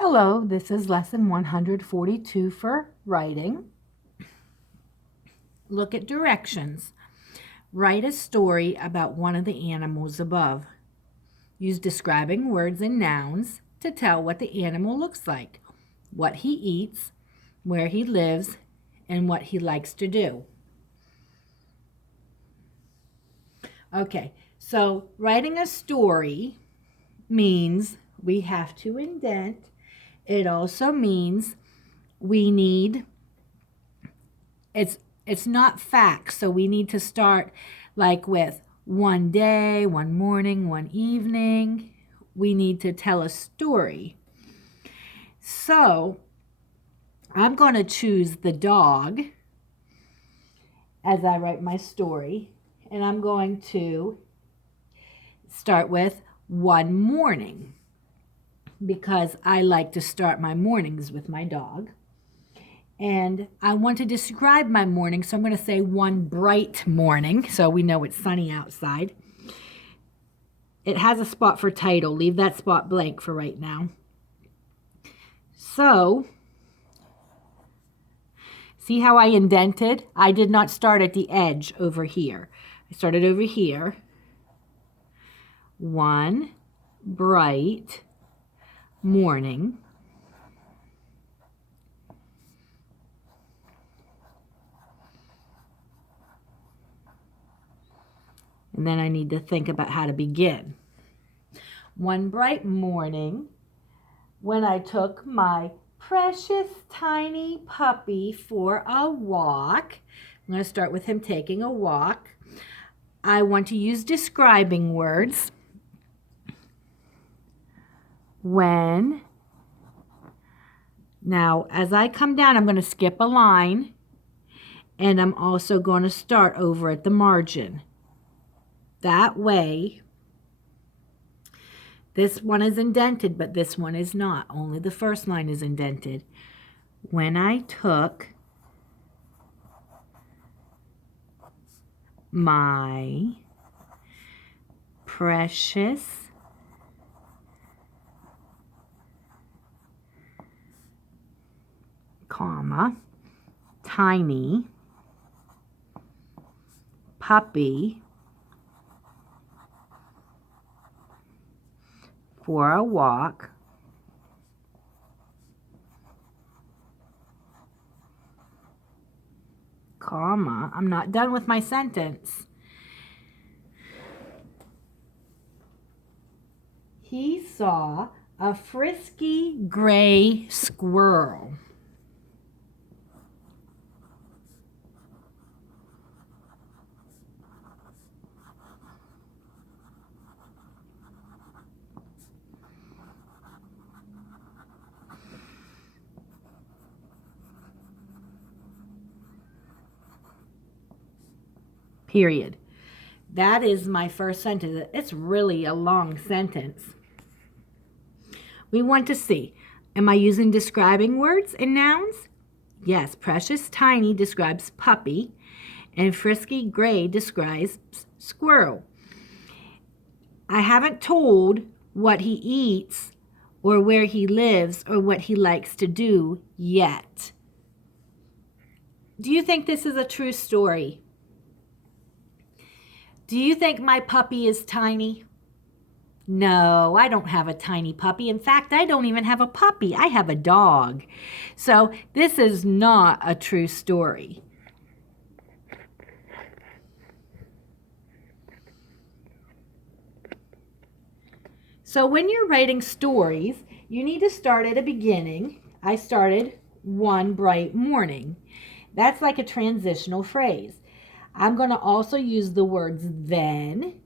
Hello, this is lesson 142 for writing. Look at directions. Write a story about one of the animals above. Use describing words and nouns to tell what the animal looks like, what he eats, where he lives, and what he likes to do. Okay, so writing a story means we have to indent. It also means we need, it's not facts, so we need to start like with one day, one morning, one evening. We need to tell a story. So I'm going to choose the dog as I write my story, and I'm going to start with one morning because I like to start my mornings with my dog. And I want to describe my morning, so I'm going to say one bright morning, so we know it's sunny outside. It has a spot for title. Leave that spot blank for right now. So, see how I indented? I did not start at the edge over here. I started over here. One bright morning. And then I need to think about how to begin. One bright morning, when I took my precious tiny puppy for a walk, I'm going to start with him taking a walk. I want to use describing words. When. Now, as I come down, I'm going to skip a line, and I'm also going to start over at the margin. That way, this one is indented, but this one is not. Only the first line is indented. When I took my precious tiny puppy for a walk, I'm not done with my sentence. He saw a frisky gray squirrel. Period. That is my first sentence. It's really a long sentence. We want to see, am I using describing words and nouns? Yes, precious tiny describes puppy, and frisky gray describes squirrel. I haven't told what he eats or where he lives or what he likes to do yet. Do you think this is a true story? Do you think my puppy is tiny? No, I don't have a tiny puppy. In fact, I don't even have a puppy. I have a dog. So this is not a true story. So when you're writing stories, you need to start at a beginning. I started one bright morning. That's like a transitional phrase. I'm going to also use the words then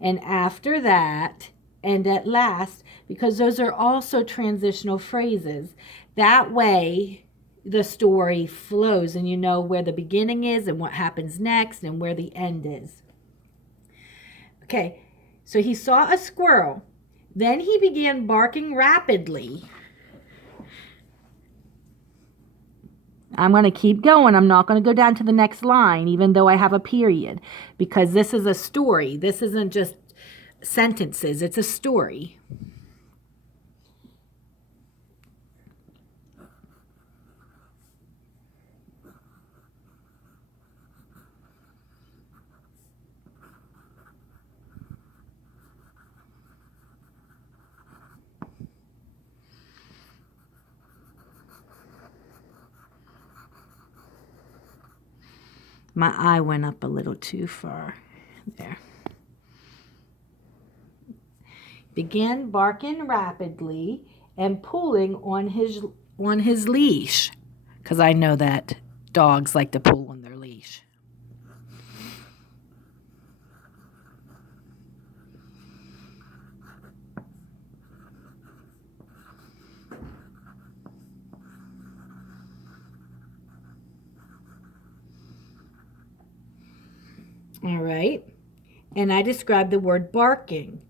and after that and at last, because those are also transitional phrases. That way the story flows and you know where the beginning is and what happens next and where the end is. Okay, so he saw a squirrel. Then he began barking rapidly. I'm going to keep going. I'm not going to go down to the next line, even though I have a period, because this is a story. This isn't just sentences. It's a story. My eye went up a little too far. There. Began barking rapidly and pulling on his leash, because I know that dogs like to pull on their leash. All right. And I described the word barking.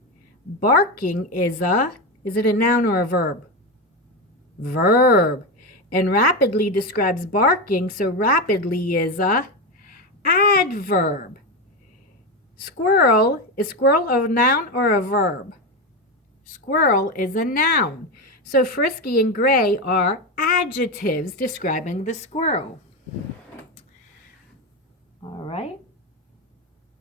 Barking is it a noun or a verb? Verb. And rapidly describes barking, so rapidly is a adverb. Squirrel, is squirrel a noun or a verb? Squirrel is a noun. So Frisky and Gray are adjectives describing the squirrel. All right.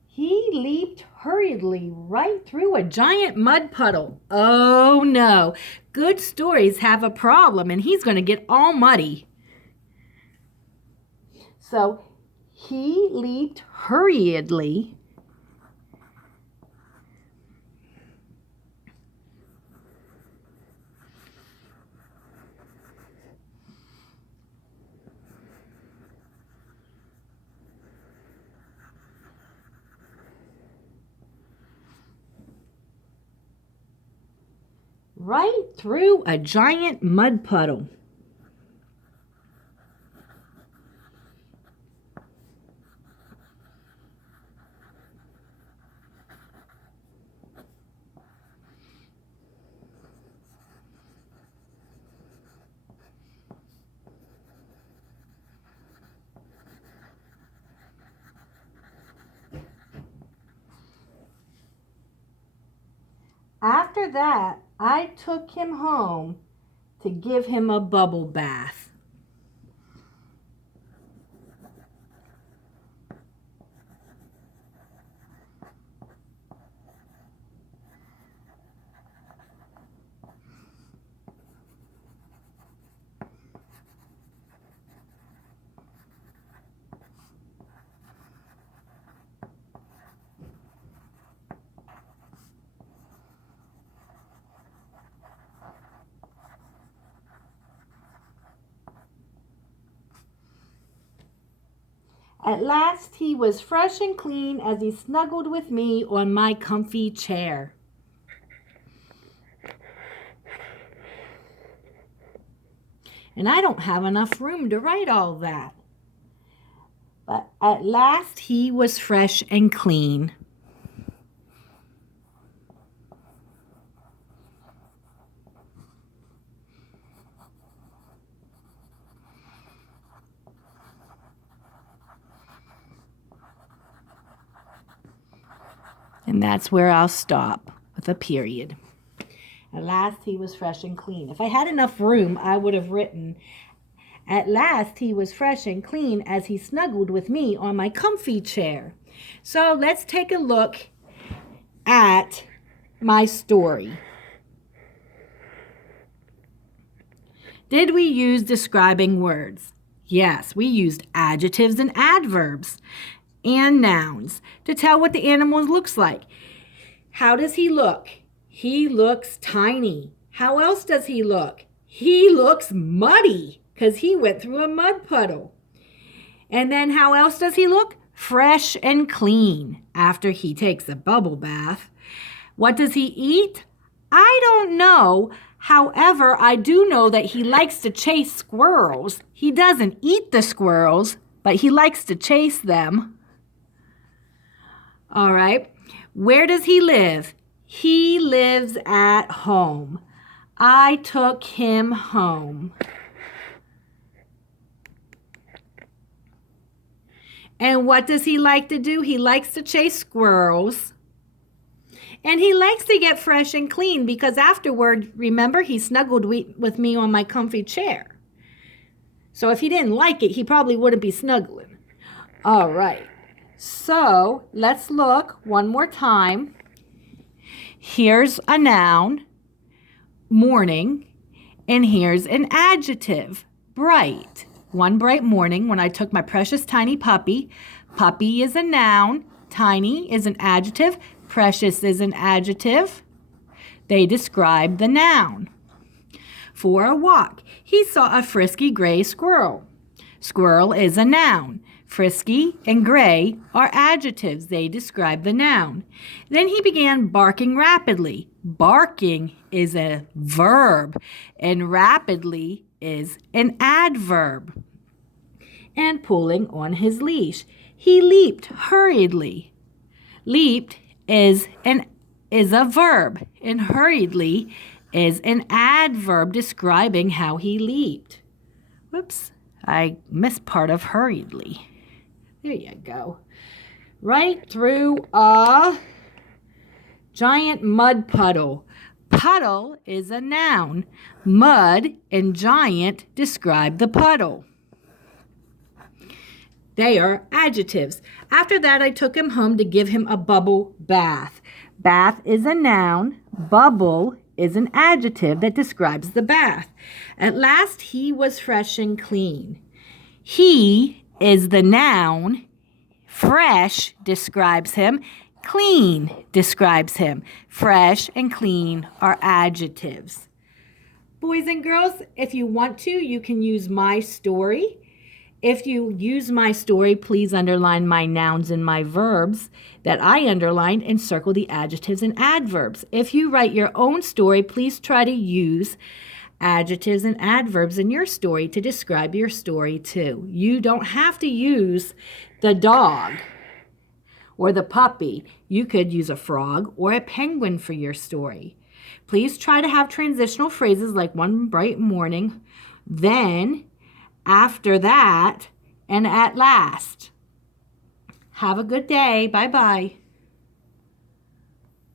He leaped hurriedly right through a giant mud puddle. Oh no, good stories have a problem and he's going to get all muddy. So he leaped hurriedly right through a giant mud puddle. After that, I took him home to give him a bubble bath. At last he was fresh and clean as he snuggled with me on my comfy chair. And I don't have enough room to write all that. But at last he was fresh and clean. And that's where I'll stop with a period. At last he was fresh and clean. If I had enough room, I would have written, at last he was fresh and clean as he snuggled with me on my comfy chair. So let's take a look at my story. Did we use describing words? Yes, we used adjectives and adverbs and nouns to tell what the animal looks like. How does he look? He looks tiny. How else does he look? He looks muddy because he went through a mud puddle. And then how else does he look? Fresh and clean after he takes a bubble bath. What does he eat? I don't know. However, I do know that he likes to chase squirrels. He doesn't eat the squirrels, but he likes to chase them. All right. Where does he live? He lives at home. I took him home. And what does he like to do? He likes to chase squirrels. And he likes to get fresh and clean because afterward, remember, he snuggled with me on my comfy chair. So if he didn't like it, he probably wouldn't be snuggling. All right. So let's look one more time. Here's a noun, morning, and here's an adjective, bright. One bright morning when I took my precious tiny puppy, Puppy is a noun. Tiny is an adjective. Precious is an adjective. They describe the noun. For a walk, he saw a frisky gray squirrel. Squirrel is a noun. Frisky and gray are adjectives. They describe the noun. Then he began barking rapidly. Barking is a verb, and rapidly is an adverb. And pulling on his leash. He leaped hurriedly. Leaped is a verb, and hurriedly is an adverb describing how he leaped. Whoops, I missed part of hurriedly. There you go. Right through a giant mud puddle. Puddle is a noun. Mud and giant describe the puddle. They are adjectives. After that, I took him home to give him a bubble bath. Bath is a noun. Bubble is an adjective that describes the bath. At last, he was fresh and clean. He is the noun. Fresh describes him. Clean describes him. Fresh and clean are adjectives. Boys and girls, if you want to, you can use my story. If you use my story, please underline my nouns and my verbs that I underlined and circle the adjectives and adverbs. If you write your own story, please try to use adjectives and adverbs in your story to describe your story too. You don't have to use the dog or the puppy. You could use a frog or a penguin for your story. Please try to have transitional phrases like one bright morning, then, after that, and at last. Have a good day. Bye-bye.